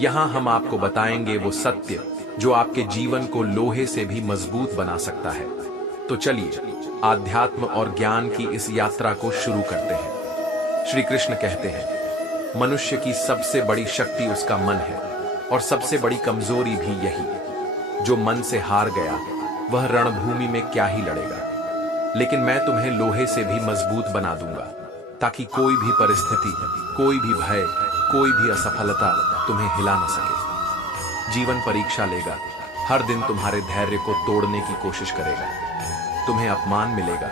यहाँ हम आपको बताएंगे वो सत्य जो आपके जीवन को लोहे से भी मजबूत बना सकता है। तो चलिए आध्यात्म और ज्ञान की इस यात्रा को शुरू करते हैं। श्री कृष्ण कहते हैं, मनुष्य की सबसे बड़ी शक्ति उसका मन है और सबसे बड़ी कमजोरी भी यही। जो मन से हार गया वह रणभूमि में क्या ही लड़ेगा। लेकिन मैं तुम्हें लोहे से भी मजबूत बना दूंगा, ताकि कोई भी परिस्थिति, कोई भी भय, कोई भी असफलता तुम्हें हिला न सके। जीवन परीक्षा लेगा, हर दिन तुम्हारे धैर्य को तोड़ने की कोशिश करेगा। तुम्हें अपमान मिलेगा,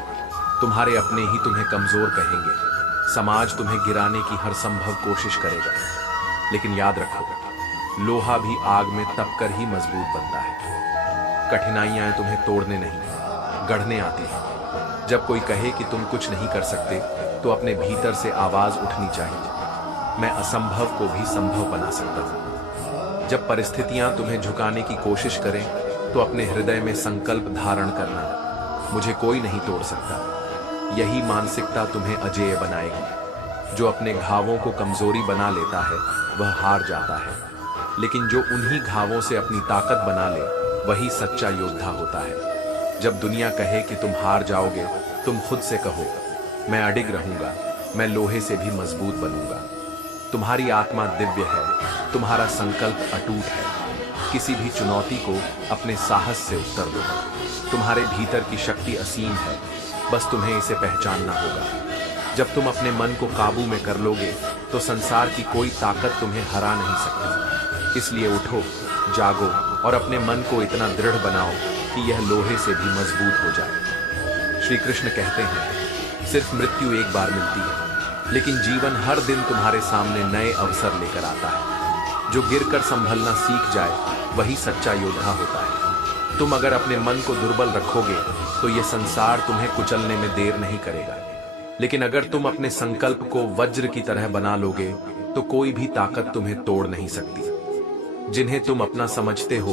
तुम्हारे अपने ही तुम्हें कमजोर कहेंगे, समाज तुम्हें गिराने की हर संभव कोशिश करेगा। लेकिन याद रखो, लोहा भी आग में तपकर ही मजबूत बनता है। कठिनाइयां तुम्हें तोड़ने नहीं, गढ़ने आती हैं। जब कोई कहे कि तुम कुछ नहीं कर सकते, तो अपने भीतर से आवाज उठनी चाहिए, मैं असंभव को भी संभव बना सकता हूं। जब परिस्थितियां तुम्हें झुकाने की कोशिश करें, तो अपने हृदय में संकल्प धारण करना, मुझे कोई नहीं तोड़ सकता। यही मानसिकता तुम्हें अजेय बनाएगी। जो अपने घावों को कमजोरी बना लेता है वह हार जाता है, लेकिन जो उन्हीं घावों से अपनी ताकत बना ले वही सच्चा योद्धा होता है। जब दुनिया कहे कि तुम हार जाओगे, तुम खुद से कहो, मैं अडिग रहूंगा, मैं लोहे से भी मजबूत बनूंगा। तुम्हारी आत्मा दिव्य है, तुम्हारा संकल्प अटूट है। किसी भी चुनौती को अपने साहस से उत्तर दो। तुम्हारे भीतर की शक्ति असीम है, बस तुम्हें इसे पहचानना होगा। जब तुम अपने मन को काबू में कर लोगे, तो संसार की कोई ताकत तुम्हें हरा नहीं सकती। इसलिए उठो, जागो और अपने मन को इतना दृढ़ बनाओ कि यह लोहे से भी मजबूत हो जाए। श्री कृष्ण कहते हैं, सिर्फ मृत्यु एक बार मिलती है, लेकिन जीवन हर दिन तुम्हारे सामने नए अवसर लेकर आता है। जो गिरकर संभलना सीख जाए वही सच्चा योद्धा होता है। तुम अगर अपने मन को दुर्बल रखोगे, तो यह संसार तुम्हें कुचलने में देर नहीं करेगा। लेकिन अगर तुम अपने संकल्प को वज्र की तरह बना लोगे, तो कोई भी ताकत तुम्हें तोड़ नहीं सकती। जिन्हें तुम अपना समझते हो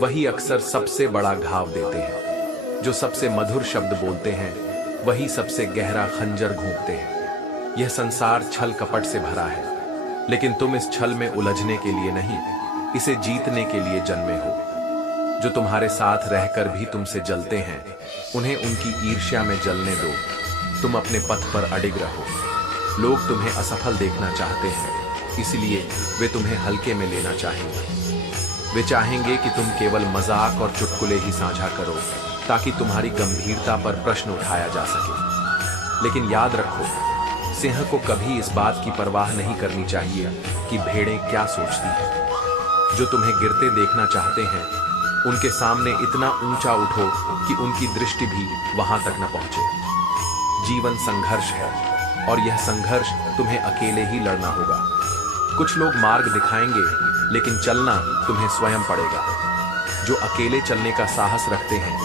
वही अक्सर सबसे बड़ा घाव देते हैं। जो सबसे मधुर शब्द बोलते हैं वही सबसे गहरा खंजर घोंपते हैं। यह संसार छल कपट से भरा है, लेकिन तुम इस छल में उलझने के लिए नहीं, इसे जीतने के लिए जन्मे हो। जो तुम्हारे साथ रहकर भी तुमसे जलते हैं, उन्हें उनकी ईर्ष्या में जलने दो। तुम अपने पथ पर अडिग रहो। लोग तुम्हें असफल देखना चाहते हैं, इसलिए वे तुम्हें हल्के में लेना चाहेंगे। वे चाहेंगे कि तुम केवल मजाक और चुटकुले ही साझा करो, ताकि तुम्हारी गंभीरता पर प्रश्न उठाया जा सके। लेकिन याद रखो, सिंह को कभी इस बात की परवाह नहीं करनी चाहिए कि भेड़ें क्या सोचती हैं। जो तुम्हें गिरते देखना चाहते हैं, उनके सामने इतना ऊंचा उठो कि उनकी दृष्टि भी वहां तक न पहुंचे। जीवन संघर्ष है, और यह संघर्ष तुम्हें अकेले ही लड़ना होगा। कुछ लोग मार्ग दिखाएंगे, लेकिन चलना तुम्हें स्वयं पड़ेगा। जो अकेले चलने का साहस रखते हैं,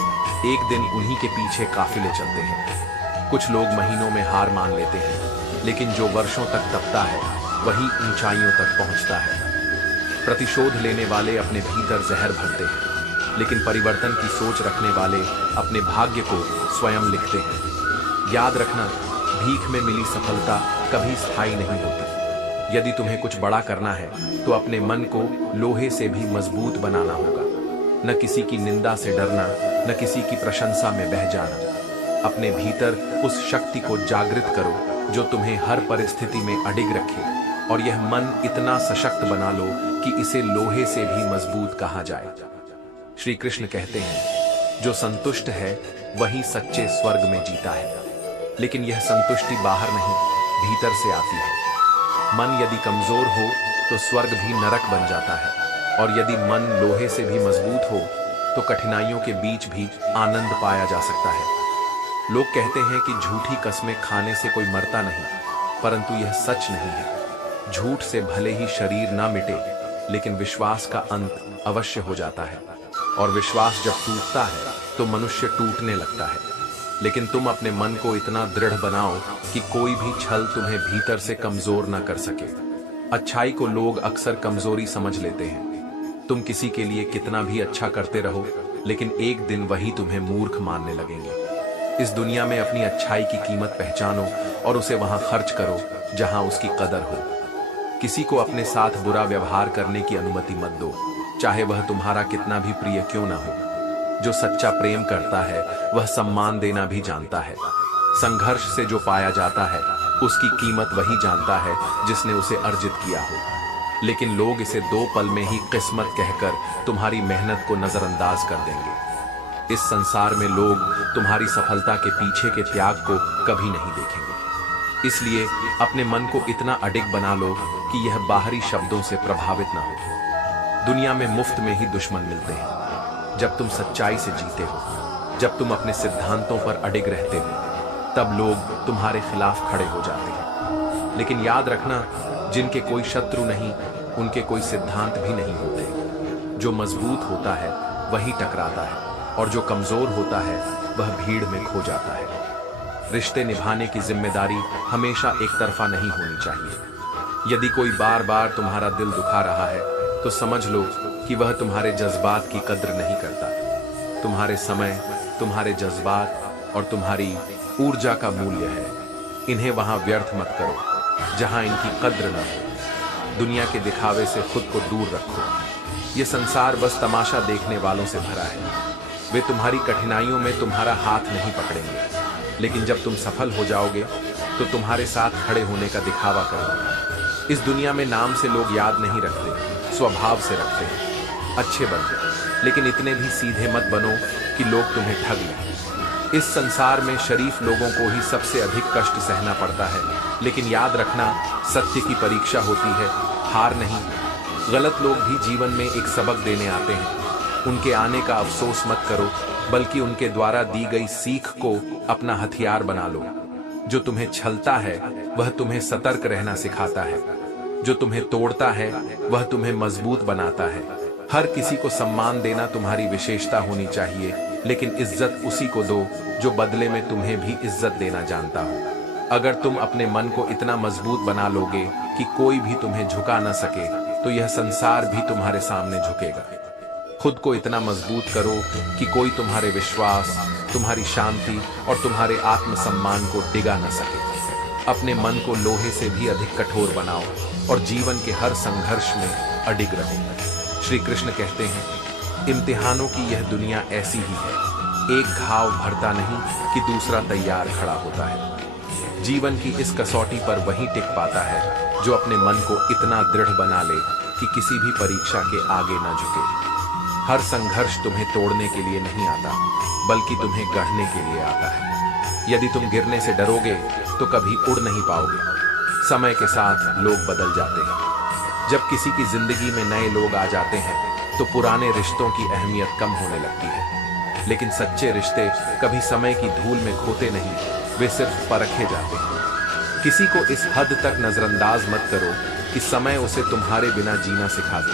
एक दिन उन्हीं के पीछे काफिले चलते हैं। कुछ लोग महीनों में हार मान लेते हैं, लेकिन जो वर्षों तक तपता है वही ऊंचाइयों तक पहुंचता है। प्रतिशोध लेने वाले अपने भीतर जहर भरते हैं, लेकिन परिवर्तन की सोच रखने वाले अपने भाग्य को स्वयं लिखते हैं। याद रखना, भीख में मिली सफलता कभी स्थायी नहीं होती। यदि तुम्हें कुछ बड़ा करना है, तो अपने मन को लोहे से भी मजबूत बनाना होगा। न किसी की निंदा से डरना, न किसी की प्रशंसा में बह जाना। अपने भीतर उस शक्ति को जागृत करो जो तुम्हें हर परिस्थिति में अडिग रखे, और यह मन इतना सशक्त बना लो कि इसे लोहे से भी मजबूत कहा जाए। श्री कृष्ण कहते हैं, जो संतुष्ट है वही सच्चे स्वर्ग में जीता है। लेकिन यह संतुष्टि बाहर नहीं, भीतर से आती है। मन यदि कमजोर हो तो स्वर्ग भी नरक बन जाता है, और यदि मन लोहे से भी मजबूत हो तो कठिनाइयों के बीच भी आनंद पाया जा सकता है। लोग कहते हैं कि झूठी कस्में खाने से कोई मरता नहीं, परंतु यह सच नहीं है। झूठ से भले ही शरीर ना मिटे, लेकिन विश्वास का अंत अवश्य हो जाता है, और विश्वास जब टूटता है तो मनुष्य टूटने लगता है। लेकिन तुम अपने मन को इतना दृढ़ बनाओ कि कोई भी छल तुम्हें भीतर से कमजोर ना कर सके। अच्छाई को लोग अक्सर कमजोरी समझ लेते हैं। तुम किसी के लिए कितना भी अच्छा करते रहो, लेकिन एक दिन वही तुम्हें मूर्ख मानने लगेंगे। इस दुनिया में अपनी अच्छाई की कीमत पहचानो और उसे वहां खर्च करो जहां उसकी कदर हो। किसी को अपने साथ बुरा व्यवहार करने की अनुमति मत दो, चाहे वह तुम्हारा कितना भी प्रिय क्यों ना हो। जो सच्चा प्रेम करता है वह सम्मान देना भी जानता है। संघर्ष से जो पाया जाता है उसकी कीमत वही जानता है जिसने उसे अर्जित किया हो। लेकिन लोग इसे 2 पल में ही किस्मत कहकर तुम्हारी मेहनत को नजरअंदाज कर देंगे। इस संसार में लोग तुम्हारी सफलता के पीछे के त्याग को कभी नहीं देखेंगे। इसलिए अपने मन को इतना अडिग बना लो कि यह बाहरी शब्दों से प्रभावित न हो। दुनिया में मुफ्त में ही दुश्मन मिलते हैं। जब तुम सच्चाई से जीते हो, जब तुम अपने सिद्धांतों पर अडिग रहते हो, तब लोग तुम्हारे खिलाफ खड़े हो जाते हैं। लेकिन याद रखना, जिनके कोई शत्रु नहीं उनके कोई सिद्धांत भी नहीं होते। जो मजबूत होता है वही टकराता है और जो कमजोर होता है वह भीड़ में खो जाता है। रिश्ते निभाने की जिम्मेदारी हमेशा एक तरफा नहीं होनी चाहिए। यदि कोई बार बार तुम्हारा दिल दुखा रहा है तो समझ लो कि वह तुम्हारे जज्बात की कद्र नहीं करता। तुम्हारे समय, तुम्हारे जज्बात और तुम्हारी ऊर्जा का मूल्य है। इन्हें वहां व्यर्थ मत करो जहां इनकी कद्र न हो। दुनिया के दिखावे से खुद को दूर रखो। ये संसार बस तमाशा देखने वालों से भरा है। वे तुम्हारी कठिनाइयों में तुम्हारा हाथ नहीं पकड़ेंगे, लेकिन जब तुम सफल हो जाओगे तो तुम्हारे साथ खड़े होने का दिखावा करेंगे। इस दुनिया में नाम से लोग याद नहीं रखते, स्वभाव से रखते हैं। अच्छे बनो, लेकिन इतने भी सीधे मत बनो कि लोग तुम्हें ठग लें। इस संसार में शरीफ लोगों को ही सबसे अधिक कष्ट सहना पड़ता है, लेकिन याद रखना, सत्य की परीक्षा होती है, हार नहीं। गलत लोग भी जीवन में एक सबक देने आते हैं। उनके आने का अफसोस मत करो, बल्कि उनके द्वारा दी गई सीख को अपना हथियार बना लो। जो तुम्हें छलता है वह तुम्हें सतर्क रहना सिखाता है। जो तुम्हें तोड़ता है वह तुम्हें मजबूत बनाता है। हर किसी को सम्मान देना तुम्हारी विशेषता होनी चाहिए, लेकिन इज्जत उसी को दो जो बदले में तुम्हें भी इज्जत देना जानता हो। अगर तुम अपने मन को इतना मजबूत बना लोगे कि कोई भी तुम्हें झुका न सके, तो यह संसार भी तुम्हारे सामने झुकेगा। खुद को इतना मजबूत करो कि कोई तुम्हारे विश्वास, तुम्हारी शांति और तुम्हारे आत्मसम्मान को डिगा न सके। अपने मन को लोहे से भी अधिक कठोर बनाओ और जीवन के हर संघर्ष में अडिग रहो। श्री कृष्ण कहते हैं, इम्तिहानों की यह दुनिया ऐसी ही है। एक घाव भरता नहीं कि दूसरा तैयार खड़ा होता है। जीवन की इस कसौटी पर वही टिक पाता है जो अपने मन को इतना दृढ़ बना ले कि किसी भी परीक्षा के आगे न झुके। हर संघर्ष तुम्हें तोड़ने के लिए नहीं आता, बल्कि तुम्हें गढ़ने के लिए आता है। यदि तुम गिरने से डरोगे तो कभी उड़ नहीं पाओगे। समय के साथ लोग बदल जाते हैं। जब किसी की जिंदगी में नए लोग आ जाते हैं तो पुराने रिश्तों की अहमियत कम होने लगती है। लेकिन सच्चे रिश्ते कभी समय की धूल में खोते नहीं, वे सिर्फ परखे जाते हैं। किसी को इस हद तक नजरअंदाज मत करो कि समय उसे तुम्हारे बिना जीना सिखा दे,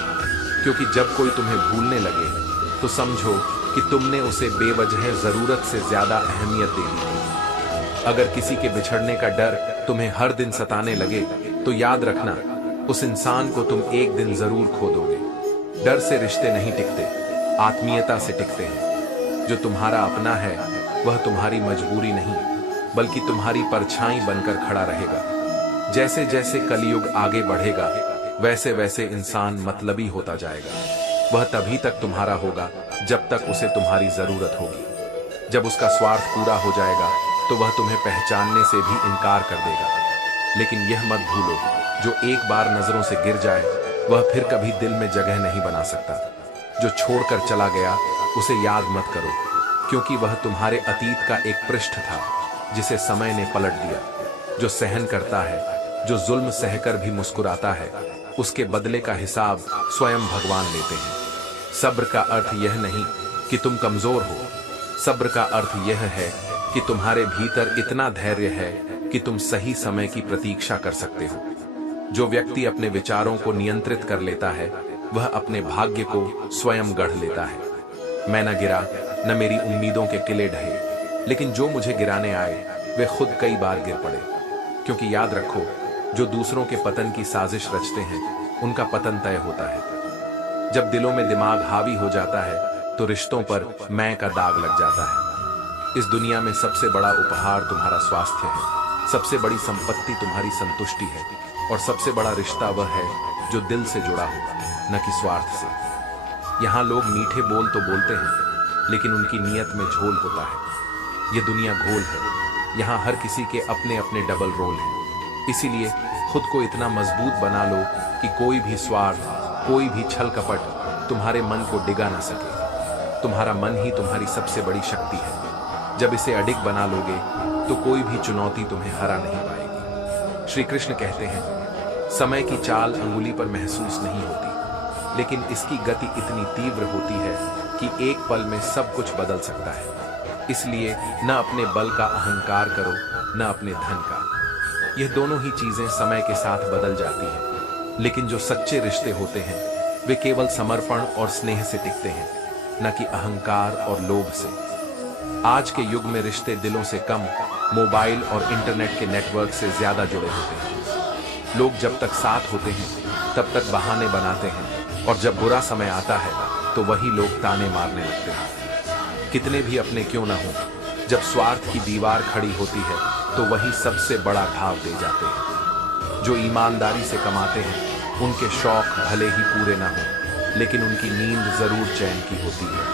क्योंकि जब कोई तुम्हें भूलने लगे तो समझो कि तुमने उसे बेवजह जरूरत से ज्यादा अहमियत दे दी थी। अगर किसी के बिछड़ने का डर तुम्हें हर दिन सताने लगे तो याद रखना, उस इंसान को तुम एक दिन जरूर खो दोगे। डर से रिश्ते नहीं टिकते, आत्मीयता से टिकते हैं। जो तुम्हारा अपना है वह तुम्हारी मजबूरी नहीं, बल्कि तुम्हारी परछाई बनकर खड़ा रहेगा। जैसे जैसे कलयुग आगे बढ़ेगा वैसे वैसे इंसान मतलबी होता जाएगा। वह तभी तक तुम्हारा होगा जब तक उसे तुम्हारी जरूरत होगी। जब उसका स्वार्थ पूरा हो जाएगा तो वह तुम्हें पहचानने से भी इनकार कर देगा। लेकिन यह मत भूलो, जो एक बार नजरों से गिर जाए वह फिर कभी दिल में जगह नहीं बना सकता। जो छोड़कर चला गया उसे याद मत करो, क्योंकि वह तुम्हारे अतीत का एक पृष्ठ था जिसे समय ने पलट दिया। जो सहन करता है, जो जुल्म सहकर भी मुस्कुराता है, उसके बदले का हिसाब स्वयं भगवान लेते हैं। सब्र का अर्थ यह नहीं कि तुम कमजोर हो, सब्र का अर्थ यह है कि तुम्हारे भीतर इतना धैर्य है कि तुम सही समय की प्रतीक्षा कर सकते हो। जो व्यक्ति अपने विचारों को नियंत्रित कर लेता है वह अपने भाग्य को स्वयं गढ़ लेता है। मैं न गिरा, न मेरी उम्मीदों के किले ढहे, लेकिन जो मुझे गिराने आए वे खुद कई बार गिर पड़े। क्योंकि याद रखो, जो दूसरों के पतन की साजिश रचते हैं उनका पतन तय होता है। जब दिलों में दिमाग हावी हो जाता है तो रिश्तों पर मैं का दाग लग जाता है। इस दुनिया में सबसे बड़ा उपहार तुम्हारा स्वास्थ्य है, सबसे बड़ी संपत्ति तुम्हारी संतुष्टि है। और सबसे बड़ा रिश्ता वह है जो दिल से जुड़ा हो, न कि स्वार्थ से। यहाँ लोग मीठे बोल तो बोलते हैं, लेकिन उनकी नीयत में झोल होता है। ये दुनिया घोल है, यहाँ हर किसी के अपने अपने डबल रोल हैं। इसीलिए खुद को इतना मजबूत बना लो कि कोई भी स्वार्थ, कोई भी छल कपट तुम्हारे मन को डिगा ना सके। तुम्हारा मन ही तुम्हारी सबसे बड़ी शक्ति है। जब इसे अडिग बना लोगे तो कोई भी चुनौती तुम्हें हरा नहीं पाएगी। श्री कृष्ण कहते हैं, समय की चाल अंगुली पर महसूस नहीं होती, लेकिन इसकी गति इतनी तीव्र होती है कि एक पल में सब कुछ बदल सकता है। इसलिए न अपने बल का अहंकार करो, न अपने धन का। यह दोनों ही चीजें समय के साथ बदल जाती हैं, लेकिन जो सच्चे रिश्ते होते हैं वे केवल समर्पण और स्नेह से टिकते हैं, न कि अहंकार और लोभ से। आज के युग में रिश्ते दिलों से कम मोबाइल और इंटरनेट के नेटवर्क से ज्यादा जुड़े होते हैं। लोग जब तक साथ होते हैं तब तक बहाने बनाते हैं, और जब बुरा समय आता है तो वही लोग ताने मारने लगते हैं। कितने भी अपने क्यों ना हो, जब स्वार्थ की दीवार खड़ी होती है तो वही सबसे बड़ा घाव दे जाते हैं। जो ईमानदारी से कमाते हैं उनके शौक भले ही पूरे ना हो, लेकिन उनकी नींद जरूर चैन की होती है,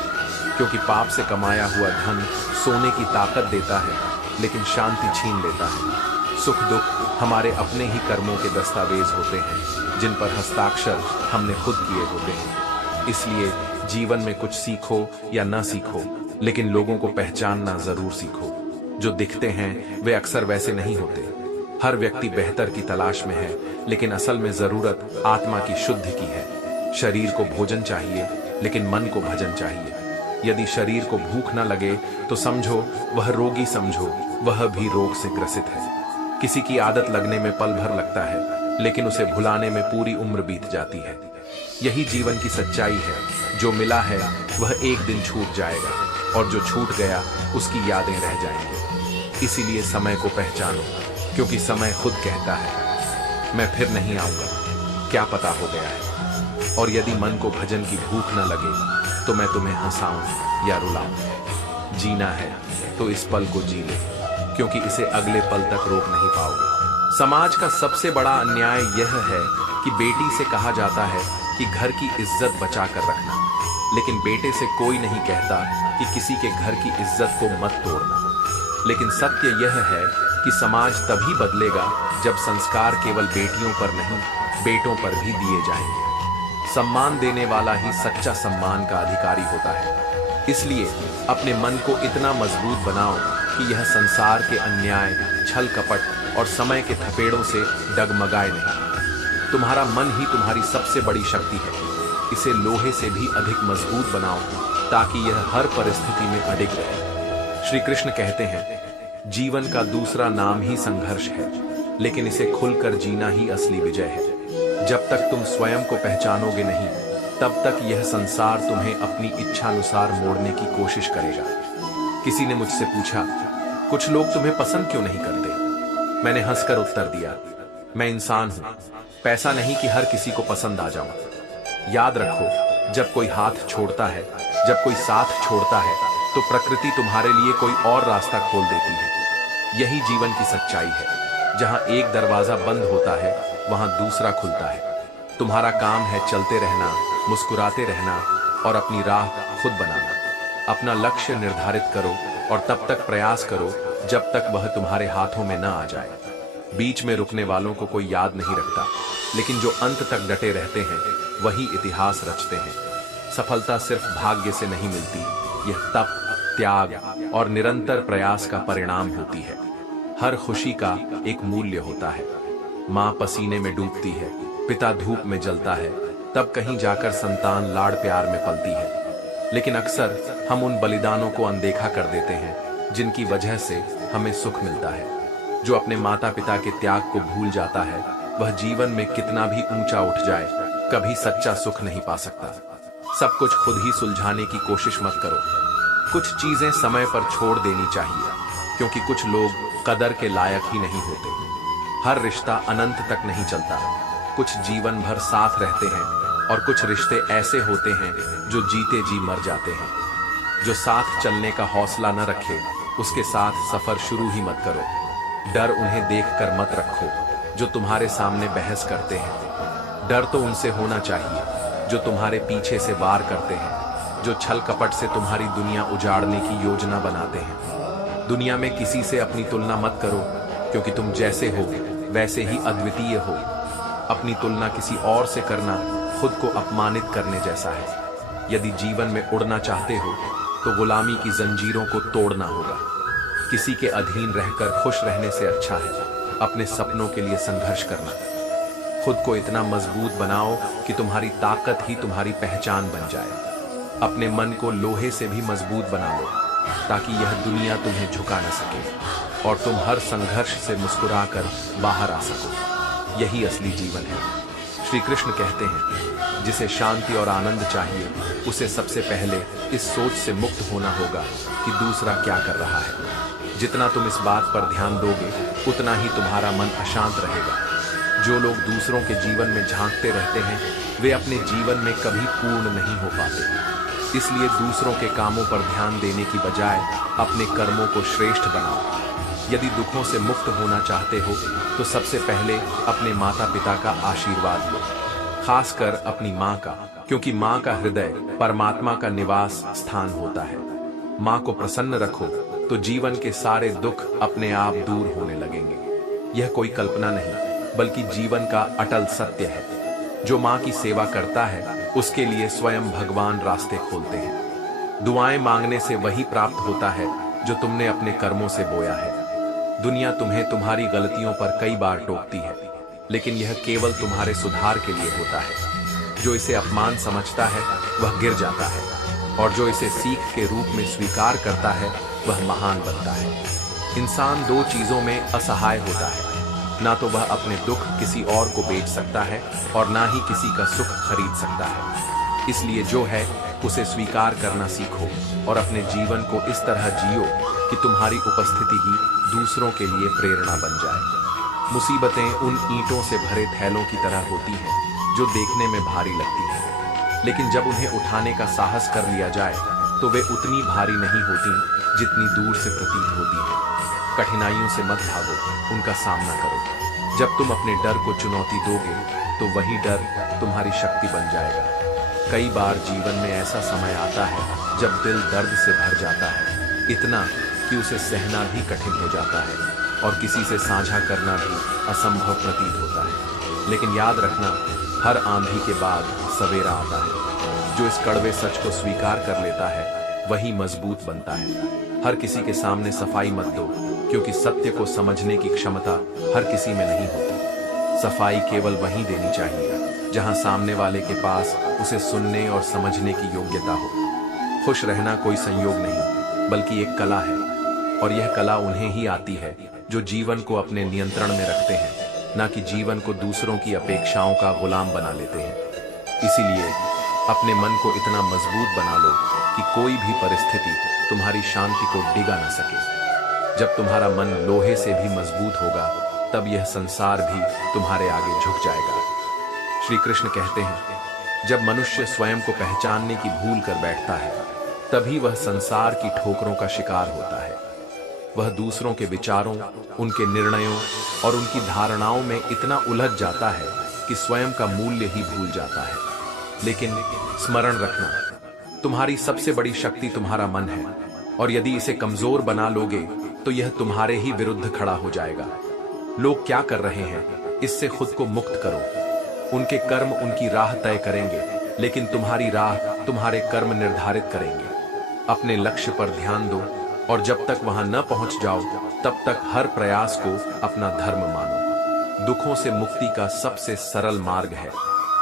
क्योंकि पाप से कमाया हुआ धन सोने की ताकत देता है, लेकिन शांति छीन लेता है। सुख दुख हमारे अपने ही कर्मों के दस्तावेज होते हैं, जिन पर हस्ताक्षर हमने खुद किए होते हैं। इसलिए जीवन में कुछ सीखो या ना सीखो, लेकिन लोगों को पहचानना जरूर सीखो। जो दिखते हैं वे अक्सर वैसे नहीं होते। हर व्यक्ति बेहतर की तलाश में है, लेकिन असल में जरूरत आत्मा की शुद्धि की है। शरीर को भोजन चाहिए, लेकिन मन को भजन चाहिए। यदि शरीर को भूख न लगे तो समझो वह रोगी समझो, वह भी रोग से ग्रसित है। किसी की आदत लगने में पल भर लगता है, लेकिन उसे भुलाने में पूरी उम्र बीत जाती है। यही जीवन की सच्चाई है। जो मिला है वह एक दिन छूट जाएगा, और जो छूट गया उसकी यादें रह जाएंगी। इसीलिए समय को पहचानो, क्योंकि समय खुद कहता है, मैं फिर नहीं आऊंगा, क्या पता हो गया है। और यदि मन को भजन की भूख न लगे तो मैं तुम्हें हंसाऊं या रुलाऊं। जीना है तो इस पल को जी ले, क्योंकि इसे अगले पल तक रोक नहीं पाओगे। समाज का सबसे बड़ा अन्याय यह है कि बेटी से कहा जाता है कि घर की इज्जत बचा कर रखना, लेकिन बेटे से कोई नहीं कहता कि किसी के घर की इज्जत को मत तोड़ना। लेकिन सत्य यह है कि समाज तभी बदलेगा जब संस्कार केवल बेटियों पर नहीं, बेटों पर भी दिए जाएंगे। सम्मान देने वाला ही सच्चा सम्मान का अधिकारी होता है। इसलिए अपने मन को इतना मजबूत बनाओ कि यह संसार के अन्याय, छल कपट और समय के थपेड़ों से डगमगाए नहीं। तुम्हारा मन ही तुम्हारी सबसे बड़ी शक्ति है। इसे लोहे से भी अधिक मजबूत बनाओ, ताकि यह हर परिस्थिति में अडिग रहे। श्री कृष्ण कहते हैं, जीवन का दूसरा नाम ही संघर्ष है, लेकिन इसे खुलकर जीना ही असली विजय है। जब तक तुम स्वयं को पहचानोगे नहीं, तब तक यह संसार तुम्हें अपनी इच्छानुसार मोड़ने की कोशिश करेगा। किसी ने मुझसे पूछा, कुछ लोग तुम्हें पसंद क्यों नहीं करते? मैंने हंसकर उत्तर दिया, मैं इंसान हूं, पैसा नहीं कि हर किसी को पसंद आ जाऊं। याद रखो, जब कोई हाथ छोड़ता है, जब कोई साथ छोड़ता है, तो प्रकृति तुम्हारे लिए कोई और रास्ता खोल देती है। यही जीवन की सच्चाई है। जहां एक दरवाजा बंद होता है, वहां दूसरा खुलता है। तुम्हारा काम है चलते रहना, मुस्कुराते रहना और अपनी राह खुद बनाना। अपना लक्ष्य निर्धारित करो और तब तक प्रयास करो जब तक वह तुम्हारे हाथों में न आ जाए। बीच में रुकने वालों को कोई याद नहीं रखता, लेकिन जो अंत तक डटे रहते हैं वही इतिहास रचते हैं। सफलता सिर्फ भाग्य से नहीं मिलती, यह तप, त्याग और निरंतर प्रयास का परिणाम होती है। हर खुशी का एक मूल्य होता है। माँ पसीने में डूबती है, पिता धूप में जलता है, तब कहीं जाकर संतान लाड़ प्यार में पलती है। लेकिन अक्सर हम उन बलिदानों को अनदेखा कर देते हैं जिनकी वजह से हमें सुख मिलता है। जो अपने माता पिता के त्याग को भूल जाता है, वह जीवन में कितना भी ऊंचा उठ जाए, कभी सच्चा सुख नहीं पा सकता। सब कुछ खुद ही सुलझाने की कोशिश मत करो। कुछ चीजें समय पर छोड़ देनी चाहिए, क्योंकि कुछ लोग कदर के लायक ही नहीं होते। हर रिश्ता अनंत तक नहीं चलता। कुछ जीवन भर साथ रहते हैं और कुछ रिश्ते ऐसे होते हैं जो जीते जी मर जाते हैं। जो साथ चलने का हौसला न रखे, उसके साथ सफर शुरू ही मत करो। डर उन्हें देखकर मत रखो, जो तुम्हारे सामने बहस करते हैं। डर तो उनसे होना चाहिए जो तुम्हारे पीछे से वार करते हैं, जो छल कपट से तुम्हारी दुनिया उजाड़ने की योजना बनाते हैं। दुनिया में किसी से अपनी तुलना मत करो, क्योंकि तुम जैसे हो वैसे ही अद्वितीय हो। अपनी तुलना किसी और से करना खुद को अपमानित करने जैसा है। यदि जीवन में उड़ना चाहते हो तो गुलामी की जंजीरों को तोड़ना होगा। किसी के अधीन रहकर खुश रहने से अच्छा है अपने सपनों के लिए संघर्ष करना। खुद को इतना मजबूत बनाओ कि तुम्हारी ताकत ही तुम्हारी पहचान बन जाए। अपने मन को लोहे से भी मजबूत बना लो, ताकि यह दुनिया तुम्हें झुका न सके और तुम हर संघर्ष से मुस्कुराकर बाहर आ सको। यही असली जीवन है। श्री कृष्ण कहते हैं, जिसे शांति और आनंद चाहिए उसे सबसे पहले इस सोच से मुक्त होना होगा कि दूसरा क्या कर रहा है। जितना तुम इस बात पर ध्यान दोगे उतना ही तुम्हारा मन अशांत रहेगा। जो लोग दूसरों के जीवन में झांकते रहते हैं वे अपने जीवन में कभी पूर्ण नहीं हो पाते। इसलिए दूसरों के कामों पर ध्यान देने की बजाय अपने कर्मों को श्रेष्ठ बनाओ। यदि दुखों से मुक्त होना चाहते हो तो सबसे पहले अपने माता पिता का आशीर्वाद लो, खासकर अपनी माँ का, क्योंकि माँ का हृदय परमात्मा का निवास स्थान होता है। माँ को प्रसन्न रखो तो जीवन के सारे दुख अपने आप दूर होने लगेंगे। यह कोई कल्पना नहीं बल्कि जीवन का अटल सत्य है। जो माँ की सेवा करता है उसके लिए स्वयं भगवान रास्ते खोलते हैं। दुआएं मांगने से वही प्राप्त होता है जो तुमने अपने कर्मों से बोया है। दुनिया तुम्हें तुम्हारी गलतियों पर कई बार टोकती है, लेकिन यह केवल तुम्हारे सुधार के लिए होता है। जो इसे अपमान समझता है वह गिर जाता है, और जो इसे सीख के रूप में स्वीकार करता है वह महान बनता है। इंसान दो चीजों में असहाय होता है, ना तो वह अपने दुख किसी और को बेच सकता है और ना ही किसी का सुख खरीद सकता है। इसलिए जो है उसे स्वीकार करना सीखो और अपने जीवन को इस तरह जियो कि तुम्हारी उपस्थिति ही दूसरों के लिए प्रेरणा बन जाए। मुसीबतें उन ईंटों से भरे थैलों की तरह होती हैं जो देखने में भारी लगती हैं, लेकिन जब उन्हें उठाने का साहस कर लिया जाए तो वे उतनी भारी नहीं होती जितनी दूर से प्रतीत होती हैं। कठिनाइयों से मत भागो, उनका सामना करो। जब तुम अपने डर को चुनौती दोगे तो वही डर तुम्हारी शक्ति बन जाएगा। कई बार जीवन में ऐसा समय आता है जब दिल दर्द से भर जाता है, इतना कि उसे सहना भी कठिन हो जाता है और किसी से साझा करना भी असंभव प्रतीत होता है। लेकिन याद रखना, हर आंधी के बाद सवेरा आता है। जो इस कड़वे सच को स्वीकार कर लेता है वही मजबूत बनता है। हर किसी के सामने सफाई मत दो, क्योंकि सत्य को समझने की क्षमता हर किसी में नहीं होती। सफाई केवल वहीं देनी चाहिए जहां सामने वाले के पास उसे सुनने और समझने की योग्यता हो। खुश रहना कोई संयोग नहीं बल्कि एक कला है, और यह कला उन्हें ही आती है जो जीवन को अपने नियंत्रण में रखते हैं, ना कि जीवन को दूसरों की अपेक्षाओं का गुलाम बना लेते हैं। इसीलिए अपने मन को इतना मजबूत बना लो कि कोई भी परिस्थिति तुम्हारी शांति को डिगा ना सके। जब तुम्हारा मन लोहे से भी मजबूत होगा तब यह संसार भी तुम्हारे आगे झुक जाएगा। श्री कृष्ण कहते हैं, जब मनुष्य स्वयं को पहचानने की भूल कर बैठता है तभी वह संसार की ठोकरों का शिकार होता है। वह दूसरों के विचारों, उनके निर्णयों और उनकी धारणाओं में इतना उलझ जाता है कि स्वयं का मूल्य ही भूल जाता है। लेकिन स्मरण रखना, तुम्हारी सबसे बड़ी शक्ति तुम्हारा मन है, और यदि इसे कमजोर बना लोगे तो यह तुम्हारे ही विरुद्ध खड़ा हो जाएगा। लोग क्या कर रहे हैं इससे खुद को मुक्त करो। उनके कर्म उनकी राह तय करेंगे, लेकिन तुम्हारी राह तुम्हारे कर्म निर्धारित करेंगे। अपने लक्ष्य पर ध्यान दो, और जब तक वहां न पहुंच जाओ तब तक हर प्रयास को अपना धर्म मानो। दुखों से मुक्ति का सबसे सरल मार्ग है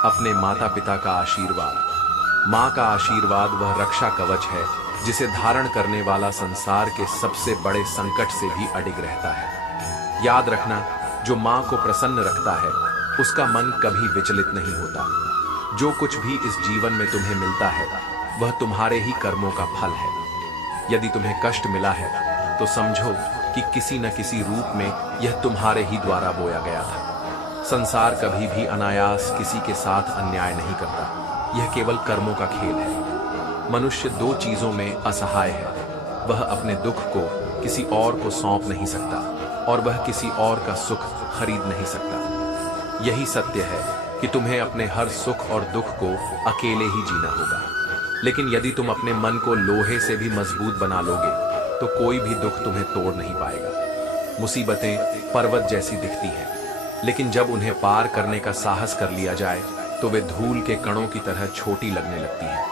अपने माता पिता का आशीर्वाद। माँ का आशीर्वाद वह रक्षा कवच है जिसे धारण करने वाला संसार के सबसे बड़े संकट से भी अडिग रहता है। याद रखना, जो माँ को प्रसन्न रखता है उसका मन कभी विचलित नहीं होता। जो कुछ भी इस जीवन में तुम्हें मिलता है वह तुम्हारे ही कर्मों का फल है। यदि तुम्हें कष्ट मिला है तो समझो कि किसी न किसी रूप में यह तुम्हारे ही द्वारा बोया गया था। संसार कभी भी अनायास किसी के साथ अन्याय नहीं करता, यह केवल कर्मों का खेल है। मनुष्य दो चीजों में असहाय है, वह अपने दुख को किसी और को सौंप नहीं सकता और वह किसी और का सुख खरीद नहीं सकता। यही सत्य है कि तुम्हें अपने हर सुख और दुख को अकेले ही जीना होगा। लेकिन यदि तुम अपने मन को लोहे से भी मजबूत बना लोगे तो कोई भी दुख तुम्हें तोड़ नहीं पाएगा। मुसीबतें पर्वत जैसी दिखती हैं, लेकिन जब उन्हें पार करने का साहस कर लिया जाए तो वे धूल के कणों की तरह छोटी लगने लगती हैं।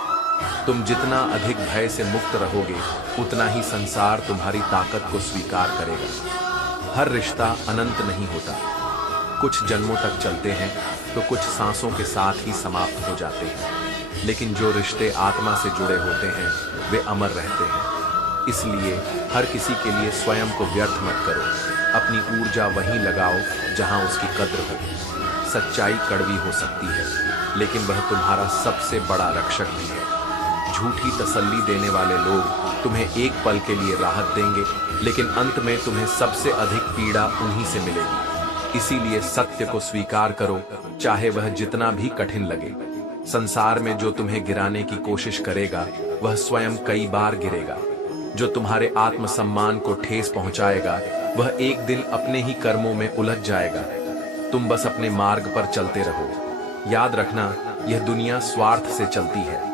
तुम जितना अधिक भय से मुक्त रहोगे उतना ही संसार तुम्हारी ताकत को स्वीकार करेगा। हर रिश्ता अनंत नहीं होता, कुछ जन्मों तक चलते हैं तो कुछ सांसों के साथ ही समाप्त हो जाते हैं। लेकिन जो रिश्ते आत्मा से जुड़े होते हैं वे अमर रहते हैं। इसलिए हर किसी के लिए स्वयं को व्यर्थ मत करो, अपनी ऊर्जा वहीं लगाओ जहां उसकी कद्र हो। सच्चाई कड़वी हो सकती है, लेकिन वह तुम्हारा सबसे बड़ा रक्षक भी है। झूठी तसल्ली देने वाले लोग तुम्हें एक पल के लिए राहत देंगे, लेकिन अंत में तुम्हें सबसे अधिक पीड़ा उन्हीं से मिलेगी। इसीलिए सत्य को स्वीकार करो, चाहे वह जितना भी कठिन लगे। संसार में जो तुम्हें गिराने की कोशिश करेगा वह स्वयं कई बार गिरेगा। जो तुम्हारे आत्मसम्मान को ठेस पहुंचाएगा वह एक दिन अपने ही कर्मों में उलझ जाएगा। तुम बस अपने मार्ग पर चलते रहो। याद रखना, यह दुनिया स्वार्थ से चलती है।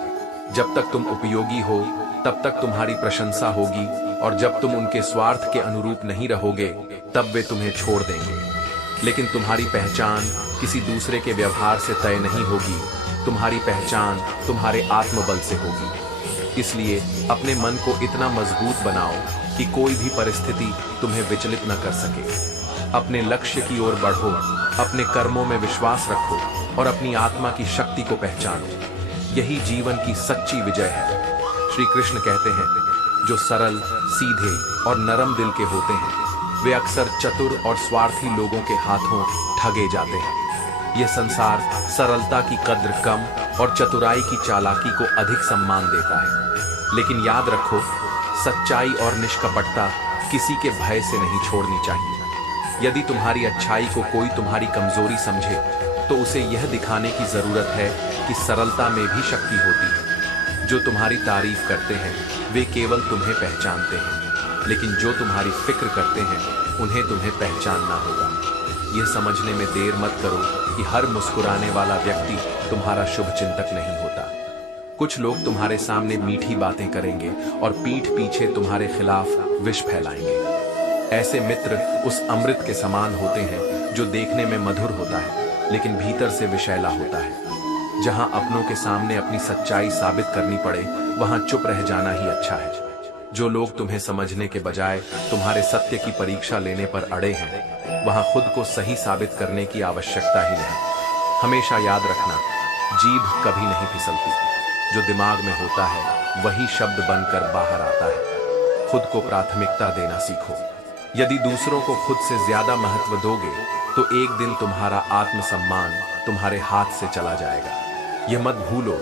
जब तक तुम उपयोगी हो तब तक तुम्हारी प्रशंसा होगी, और जब तुम उनके स्वार्थ के अनुरूप नहीं रहोगे तब वे तुम्हें छोड़ देंगे। लेकिन तुम्हारी पहचान किसी दूसरे के व्यवहार से तय नहीं होगी, तुम्हारी पहचान तुम्हारे आत्मबल से होगी। इसलिए अपने मन को इतना मजबूत बनाओ कि कोई भी परिस्थिति तुम्हें विचलित न कर सके। अपने लक्ष्य की ओर बढ़ो, अपने कर्मों में विश्वास रखो और अपनी आत्मा की शक्ति को पहचानो। यही जीवन की सच्ची विजय है। श्री कृष्ण कहते हैं, जो सरल, सीधे और नरम दिल के होते हैं वे अक्सर चतुर और स्वार्थी लोगों के हाथों ठगे जाते हैं। यह संसार सरलता की कद्र कम और चतुराई की चालाकी को अधिक सम्मान देता है। लेकिन याद रखो, सच्चाई और निष्कपटता किसी के भय से नहीं छोड़नी चाहिए। यदि तुम्हारी अच्छाई को कोई तुम्हारी कमजोरी समझे तो उसे यह दिखाने की जरूरत है कि सरलता में भी शक्ति होती है। जो तुम्हारी तारीफ करते हैं वे केवल तुम्हें पहचानते हैं, लेकिन जो तुम्हारी फिक्र करते हैं उन्हें तुम्हें पहचानना होगा। यह समझने में देर मत करो कि हर मुस्कुराने वाला व्यक्ति तुम्हारा शुभ चिंतक नहीं होता। कुछ लोग तुम्हारे सामने मीठी बातें करेंगे और पीठ पीछे तुम्हारे खिलाफ विष फैलाएंगे। ऐसे मित्र उस अमृत के समान होते हैं जो देखने में मधुर होता है लेकिन भीतर से विषैला होता है। जहां अपनों के सामने अपनी सच्चाई साबित करनी पड़े वहां चुप रह जाना ही अच्छा है। जो लोग तुम्हें समझने के बजाय तुम्हारे सत्य की परीक्षा लेने पर अड़े हैं वहां खुद को सही साबित करने की आवश्यकता ही नहीं। हमेशा याद रखना, जीभ कभी नहीं फिसलती। जो दिमाग में होता है वही शब्द बनकर बाहर आता है। खुद को प्राथमिकता देना सीखो। यदि दूसरों को खुद से ज्यादा महत्व दोगे तो एक दिन तुम्हारा आत्मसम्मान तुम्हारे हाथ से चला जाएगा। यह मत भूलो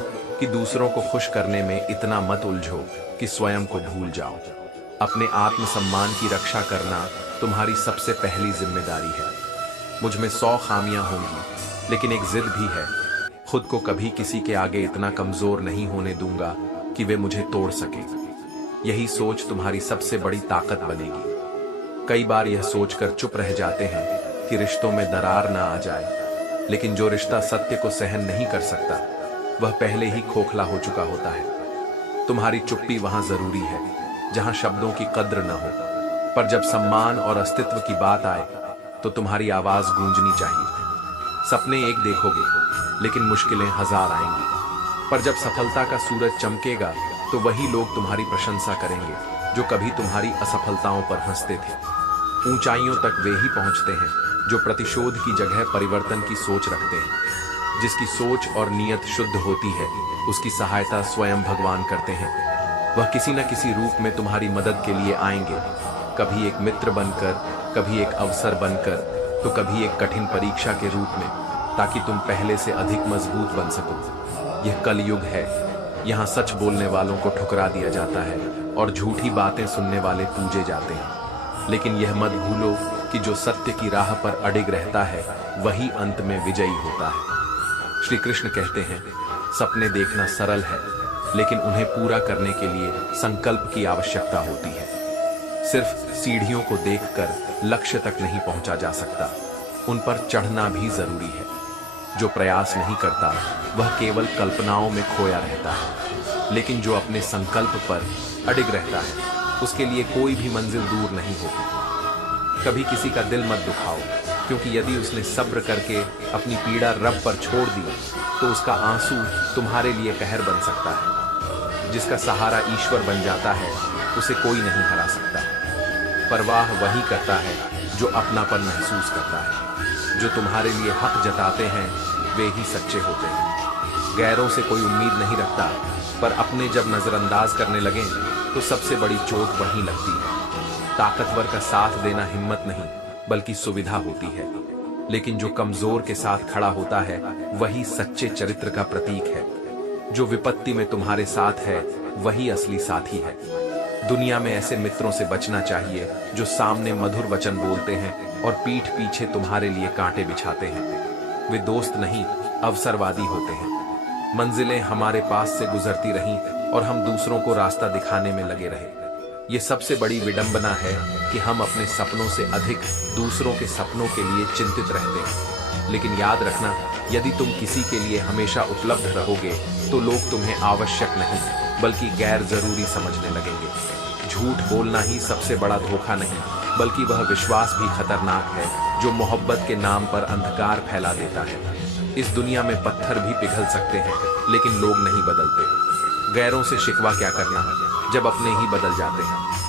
कि दूसरों को खुश करने में इतना मत उलझो कि स्वयं को भूल जाओ। अपने आत्मसम्मान की रक्षा करना तुम्हारी सबसे पहली जिम्मेदारी है। मुझ में 100 खामियां होंगी, लेकिन एक जिद भी है, खुद को कभी किसी के आगे इतना कमजोर नहीं होने दूंगा कि वे मुझे तोड़ सके। यही सोच तुम्हारी सबसे बड़ी ताकत बनेगी। कई बार यह सोचकर चुप रह जाते हैं कि रिश्तों में दरार ना आ जाए, लेकिन जो रिश्ता सत्य को सहन नहीं कर सकता वह पहले ही खोखला हो चुका होता है। तुम्हारी चुप्पी वहां जरूरी है जहां शब्दों की कद्र न हो, पर जब सम्मान और अस्तित्व की बात आए तो तुम्हारी आवाज गूंजनी चाहिए। सपने एक देखोगे लेकिन मुश्किलें 1000 आएंगी, पर जब सफलता का सूरज चमकेगा तो वही लोग तुम्हारी प्रशंसा करेंगे जो कभी तुम्हारी असफलताओं पर हंसते थे। ऊंचाइयों तक वे ही पहुंचते हैं जो प्रतिशोध की जगह परिवर्तन की सोच रखते हैं। जिसकी सोच और नीयत शुद्ध होती है उसकी सहायता स्वयं भगवान करते हैं। वह किसी न किसी रूप में तुम्हारी मदद के लिए आएंगे, कभी एक मित्र बनकर, कभी एक अवसर बनकर, तो कभी एक कठिन परीक्षा के रूप में, ताकि तुम पहले से अधिक मजबूत बन सको। यह कलयुग है, यहाँ सच बोलने वालों को ठुकरा दिया जाता है और झूठी बातें सुनने वाले पूजे जाते हैं। लेकिन यह मत भूलो कि जो सत्य की राह पर अडिग रहता है वही अंत में विजयी होता है। श्री कृष्ण कहते हैं, सपने देखना सरल है, लेकिन उन्हें पूरा करने के लिए संकल्प की आवश्यकता होती है। सिर्फ सीढ़ियों को देखकर लक्ष्य तक नहीं पहुंचा जा सकता। उन पर चढ़ना भी जरूरी है। जो प्रयास नहीं करता वह केवल कल्पनाओं में खोया रहता है, लेकिन जो अपने संकल्प पर अडिग रहता है उसके लिए कोई भी मंजिल दूर नहीं होती। कभी किसी का दिल मत दुखाओ, क्योंकि यदि उसने सब्र करके अपनी पीड़ा रब पर छोड़ दी तो उसका आंसू तुम्हारे लिए कहर बन सकता है। जिसका सहारा ईश्वर बन जाता है उसे कोई नहीं हरा सकता। परवाह वही करता है जो अपनापन महसूस करता है। जो तुम्हारे लिए हक जताते हैं वे ही सच्चे होते हैं। गैरों से कोई उम्मीद नहीं रखता, पर अपने जब नजरअंदाज करने लगें तो सबसे बड़ी चोट वहीं लगती है। ताकतवर का साथ देना हिम्मत नहीं बल्कि सुविधा होती है, लेकिन जो कमजोर के साथ खड़ा होता है वही सच्चे चरित्र का प्रतीक है। जो विपत्ति में तुम्हारे साथ है वही असली साथी है। दुनिया में ऐसे मित्रों से बचना चाहिए जो सामने मधुर वचन बोलते हैं और पीठ पीछे तुम्हारे लिए कांटे बिछाते हैं। वे दोस्त नहीं अवसरवादी होते हैं। मंजिलें हमारे पास से गुजरती रहीं और हम दूसरों को रास्ता दिखाने में लगे रहे। ये सबसे बड़ी विडंबना है कि हम अपने सपनों से अधिक दूसरों के सपनों के लिए चिंतित रहते हैं। लेकिन याद रखना, यदि तुम किसी के लिए हमेशा उपलब्ध रहोगे तो लोग तुम्हें आवश्यक नहीं बल्कि गैर जरूरी समझने लगेंगे। झूठ बोलना ही सबसे बड़ा धोखा नहीं बल्कि वह विश्वास भी खतरनाक है जो मोहब्बत के नाम पर अंधकार फैला देता है। इस दुनिया में पत्थर भी पिघल सकते हैं लेकिन लोग नहीं बदलते। गैरों से शिकवा क्या करना जब अपने ही बदल जाते हैं।